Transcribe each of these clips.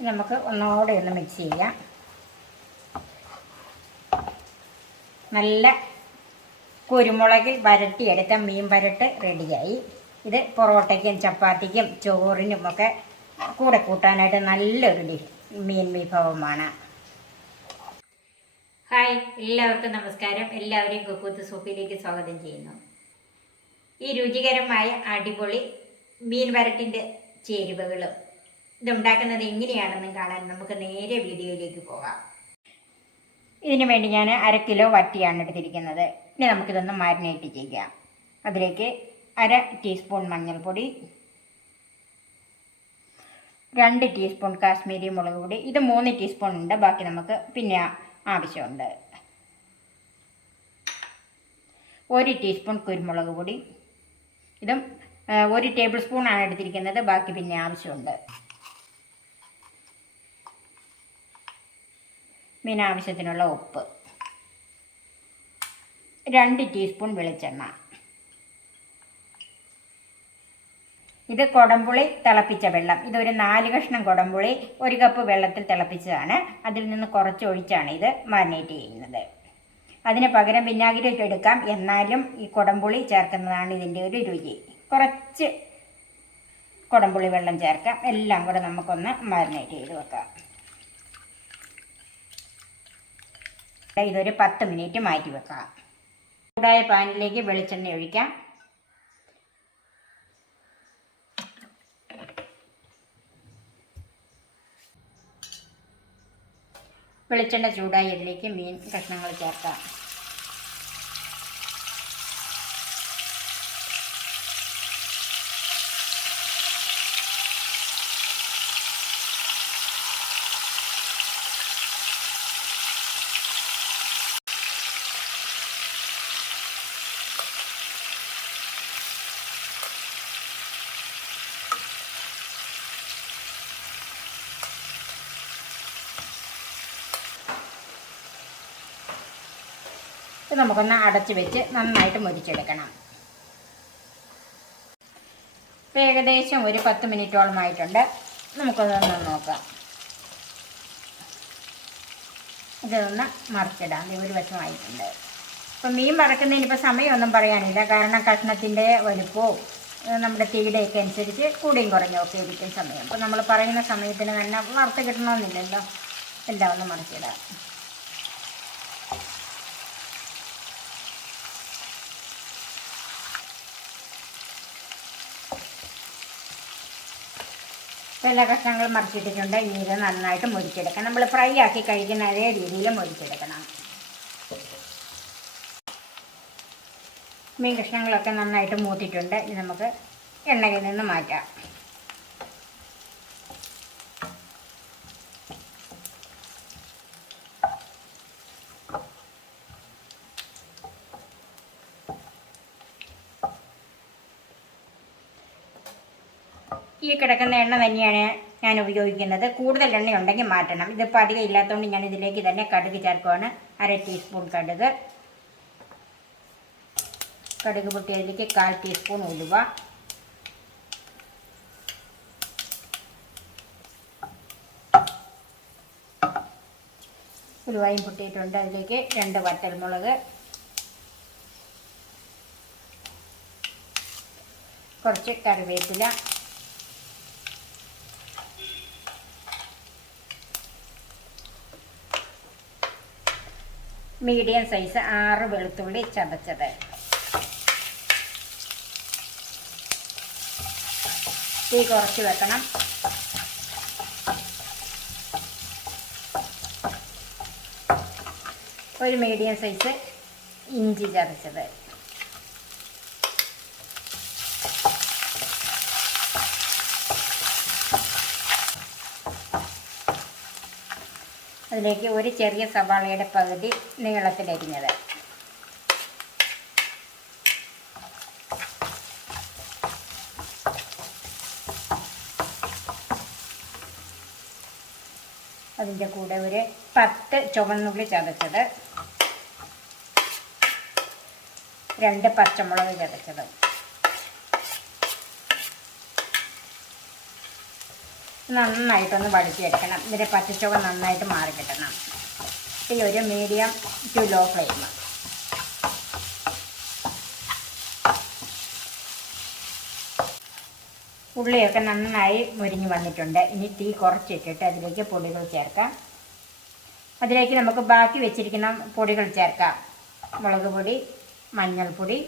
നമുക്ക് ഒന്നുകൂടെ ഒന്ന് മിക്സ് ചെയ്യാം. നല്ല കുരുമുളകിൽ വരട്ടിയെടുത്ത മീൻ വരട്ട് റെഡിയായി ഇത് പൊറോട്ടയ്ക്കും ചപ്പാത്തിക്കും ചോറിനും ഒക്കെ കൂടെ കൂട്ടാനായിട്ട് നല്ലൊരു മീൻ വിഭവമാണ്. ഹായ് എല്ലാവർക്കും നമസ്കാരം. എല്ലാവരെയും കുക്കൂത്ത് സൂപ്പിലേക്ക് സ്വാഗതം ചെയ്യുന്നു. ഈ രുചികരമായ അടിപൊളി മീൻ വരട്ടിന്റെ ചേരുവകളും ഇതുണ്ടാക്കുന്നത് എങ്ങനെയാണെന്നും കാണാൻ നമുക്ക് നേരെ വീഡിയോയിലേക്ക് പോകാം. ഇതിനു വേണ്ടി ഞാൻ അര കിലോ വറ്റിയാണ് എടുത്തിരിക്കുന്നത്. ഇനി നമുക്കിതൊന്ന് മാരിനേറ്റ് ചെയ്യാം. അതിലേക്ക് അര ടീസ്പൂൺ മഞ്ഞൾപ്പൊടി രണ്ട് ടീസ്പൂൺ കാശ്മീരി മുളക് പൊടി ഇത് മൂന്ന് ടീസ്പൂൺ ഉണ്ട്. ബാക്കി നമുക്ക് പിന്നെ ആവശ്യമുണ്ട്. ഒരു ടീസ്പൂൺ കുരുമുളക് പൊടി. ഇതും ഒരു ടേബിൾ സ്പൂണാണ് എടുത്തിരിക്കുന്നത്. ബാക്കി പിന്നെ ആവശ്യമുണ്ട്. മീൻ ആവശ്യത്തിനുള്ള ഉപ്പ്. രണ്ട് ടീസ്പൂൺ വെളിച്ചെണ്ണ. ഇത് കുടംപുളി തിളപ്പിച്ച വെള്ളം. ഇതൊരു നാല് കഷ്ണം കുടംപുളി ഒരു കപ്പ് വെള്ളത്തിൽ തിളപ്പിച്ചതാണ്. അതിൽ നിന്ന് കുറച്ച് ഒഴിച്ചാണ് ഇത് മാരിനേറ്റ് ചെയ്യുന്നത്. അതിന് പകരം വിനാഗിരി എടുക്കാം. എന്നാലും ഈ കുടംപുളി ചേർക്കുന്നതാണ് ഇതിന്റെ ഒരു രുചി. കുറച്ച് കുടംപുളി വെള്ളം ചേർക്കാം. എല്ലാം കൂടെ നമുക്കൊന്ന് മാരിനേറ്റ് ചെയ്ത് വെക്കാം. ഇതൊരു പത്ത് മിനിറ്റ് മാറ്റി വെക്കാം. ചൂടായ പാനിലേക്ക് വെളിച്ചെണ്ണ ഒഴിക്കാം. വെളിച്ചെണ്ണ ചൂടായി ഇതിലേക്ക് മീൻ കഷ്ണങ്ങൾ ചേർക്കാം. ഇത് നമുക്കൊന്ന് അടച്ച് വെച്ച് നന്നായിട്ട് മുരിച്ചെടുക്കണം. ഇപ്പം ഏകദേശം ഒരു പത്ത് മിനിറ്റോളമായിട്ടുണ്ട് നമുക്കൊന്ന് നോക്കാം. ഇതൊന്ന് മറിച്ചിടാം. ഒരു വശമായിട്ടുണ്ട് ഇപ്പം മീൻ വറക്കുന്നതിന് ഇപ്പോൾ സമയമൊന്നും പറയാനില്ല. കാരണം കഷ്ണത്തിന്റെ വലുപ്പവും നമ്മുടെ തീയുടെയൊക്കെ അനുസരിച്ച് കൂടിയും കുറഞ്ഞും ഒക്കെ ഇരിക്കും സമയം. അപ്പോൾ നമ്മൾ പറയുന്ന സമയത്തിന് തന്നെ വറുത്ത് കിട്ടണമെന്നില്ലല്ലോ. എല്ലാം ഒന്ന് മറിച്ചിടാം. എല്ലാ കഷ്ണങ്ങളും മറിച്ചിട്ടിട്ടുണ്ട്. ഇനി ഇത് നന്നായിട്ട് മുരിച്ചെടുക്കണം നമ്മൾ ഫ്രൈ ആക്കി കഴിക്കുന്ന അതേ രീതിയിൽ മുരിച്ചെടുക്കണം മീൻ കഷ്ണങ്ങളൊക്കെ നന്നായിട്ട് മൂത്തിട്ടുണ്ട്. ഇനി നമുക്ക് എണ്ണയിൽ നിന്ന് മാറ്റാം. ഈ കിടക്കുന്ന എണ്ണ തന്നെയാണ് ഞാൻ ഉപയോഗിക്കുന്നത്. കൂടുതൽ എണ്ണ ഉണ്ടെങ്കിൽ മാറ്റണം. ഇതിപ്പോൾ അധികം ഇല്ലാത്തതുകൊണ്ട് ഞാൻ ഇതിലേക്ക് തന്നെ കടുക് ചേർക്കുവാണ്. അര ടീസ്പൂൺ കടുക്. കടുക് പൊട്ടിയതിലേക്ക് കാൽ ടീസ്പൂൺ ഉലുവ. ഉലുവായും പൊട്ടിയിട്ടുണ്ട്. അതിലേക്ക് രണ്ട് വറ്റൽമുളക്. കുറച്ച് കറിവേപ്പില. മീഡിയം സൈസ് ആറ് വെളുത്തുള്ളി ചതച്ചത്. തീ കുറച്ച് വെക്കണം. ഒരു മീഡിയം സൈസ് ഇഞ്ചി ചതച്ചത്. അതിലേക്ക് ഒരു ചെറിയ സവാളയുടെ പകുതി നീളത്തിലരിഞ്ഞത് അതിന്റെ കൂടെ ഒരു പത്ത് ചുവന്നുള്ളി ചതച്ചത്. രണ്ട് പച്ചമുളക് ചതച്ചത്. നന്നായിട്ടൊന്ന് വഴറ്റിയെടുക്കണം ഇതിന്റെ പച്ചച്ചുവ നന്നായിട്ട് മാറി കിട്ടണം ഈ ഒരു മീഡിയം ടു ലോ ഫ്ലെയിം ഉള്ളിയൊക്കെ നന്നായി മുരിഞ്ഞ് വന്നിട്ടുണ്ട്. ഇനി തീ കുറച്ചിട്ടിട്ട് അതിലേക്ക് പൊടികൾ ചേർക്കാം. അതിലേക്ക് നമുക്ക് ബാക്കി വെച്ചിരിക്കുന്ന പൊടികൾ ചേർക്കാം. മുളക് പൊടി മഞ്ഞൾപ്പൊടി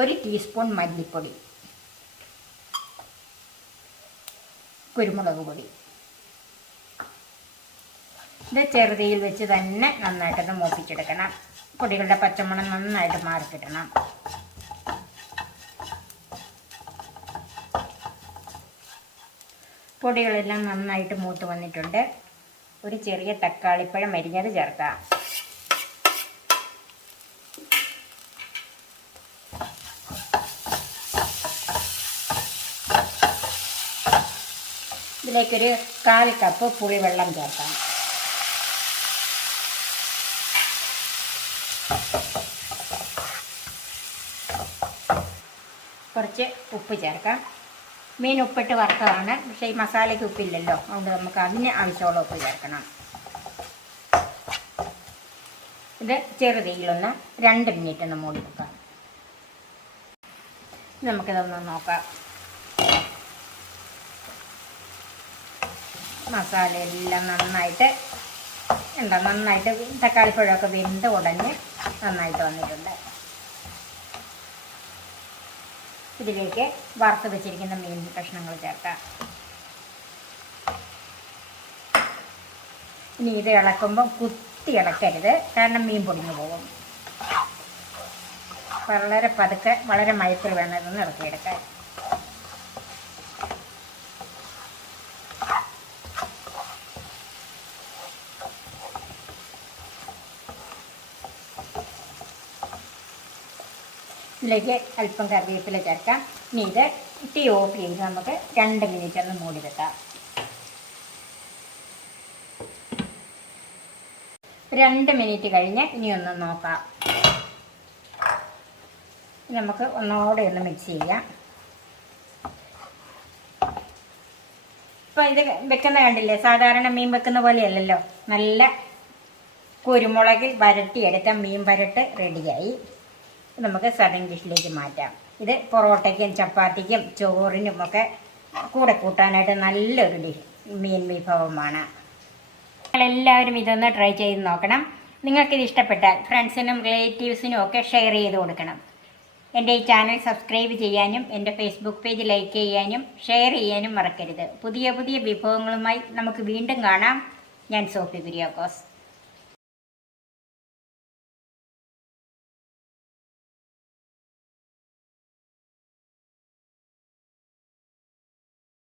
ഒരു ടീസ്പൂൺ മല്ലിപ്പൊടി. കുരുമുളക് പൊടി. ഇത് ചെറുതിയിൽ വെച്ച് തന്നെ നന്നായിട്ടൊന്ന് മൂപ്പിച്ചെടുക്കണം. പൊടികളുടെ പച്ചമണം നന്നായിട്ട് മാറി കിട്ടണം പൊടികളെല്ലാം നന്നായിട്ട് മൂത്ത് വന്നിട്ടുണ്ട്. ഒരു ചെറിയ തക്കാളിപ്പഴം അരിഞ്ഞത് ചേർക്കാം. ഇതിലേക്കൊരു കാൽ കപ്പ് പുളിവെള്ളം ചേർക്കാം. കുറച്ച് ഉപ്പ് ചേർക്കാം. മീൻ ഉപ്പിട്ട് വറുത്തതാണ്. പക്ഷേ ഈ മസാലയ്ക്ക് ഉപ്പില്ലല്ലോ. അതുകൊണ്ട് നമുക്ക് അതിന് ആവശ്യമുള്ള ഉപ്പ് ചേർക്കണം. ഇത് ചെറുതീയിലൊന്ന് രണ്ട് മിനിറ്റ് ഒന്ന് മൂടി വെക്കാം നമുക്കിതൊന്ന് നോക്കാം. മസാല എല്ലാം നന്നായിട്ട് എന്താ നന്നായിട്ട് തക്കാളി തക്കാളിപ്പഴമൊക്കെ വെന്ത് ഉടഞ്ഞ് നന്നായിട്ട് വന്നിട്ടുണ്ട്. ഇതിലേക്ക് വറുത്ത് വെച്ചിരിക്കുന്ന മീൻ കഷ്ണങ്ങൾ ചേർക്കാം. ഇനി ഇത് ഇളക്കുമ്പോൾ കുത്തി ഇളക്കരുത് കാരണം മീൻ പൊടിഞ്ഞു പോകും. വളരെ പതുക്കെ വളരെ മയത്തിൽ വേണം ഇതൊന്ന് ഇതിലേക്ക് അല്പം കറിവേപ്പില ചേർക്കാം. ഇനി ഇത് തീ ഓഫ് ചെയ്ത് നമുക്ക് രണ്ട് മിനിറ്റ് ഒന്ന് മൂടി വെക്കാം. രണ്ട് മിനിറ്റ് കഴിഞ്ഞ് ഇനി ഒന്ന് നോക്കാം. നമുക്ക് ഒന്നുകൂടെ ഒന്ന് മിക്സ് ചെയ്യാം. ഇപ്പം ഇത് വെക്കുന്ന കണ്ടില്ലേ സാധാരണ മീൻ വെക്കുന്ന പോലെയല്ലല്ലോ. നല്ല കുരുമുളകിൽ വരട്ടിയെടുത്ത മീൻ വരട്ട് റെഡിയായി നമുക്ക് സഡൻ ഡിഷിലേക്ക് മാറ്റാം. ഇത് പൊറോട്ടയ്ക്കും ചപ്പാത്തിക്കും ചോറിനും ഒക്കെ കൂടെ കൂട്ടാനായിട്ട് നല്ലൊരു ഡിഷ് മീൻ വിഭവമാണ്. നിങ്ങളെല്ലാവരും ഇതൊന്ന് ട്രൈ ചെയ്ത് നോക്കണം. നിങ്ങൾക്കിത് ഇഷ്ടപ്പെട്ടാൽ ഫ്രണ്ട്സിനും റിലേറ്റീവ്സിനും ഒക്കെ ഷെയർ ചെയ്ത് കൊടുക്കണം. എന്റെ ഈ ചാനൽ സബ്സ്ക്രൈബ് ചെയ്യാനും എന്റെ ഫേസ്ബുക്ക് പേജ് ലൈക്ക് ചെയ്യാനും ഷെയർ ചെയ്യാനും മറക്കരുത്. പുതിയ പുതിയ വിഭവങ്ങളുമായി നമുക്ക് വീണ്ടും കാണാം. ഞാൻ സോഫി കുര്യാക്കോസ്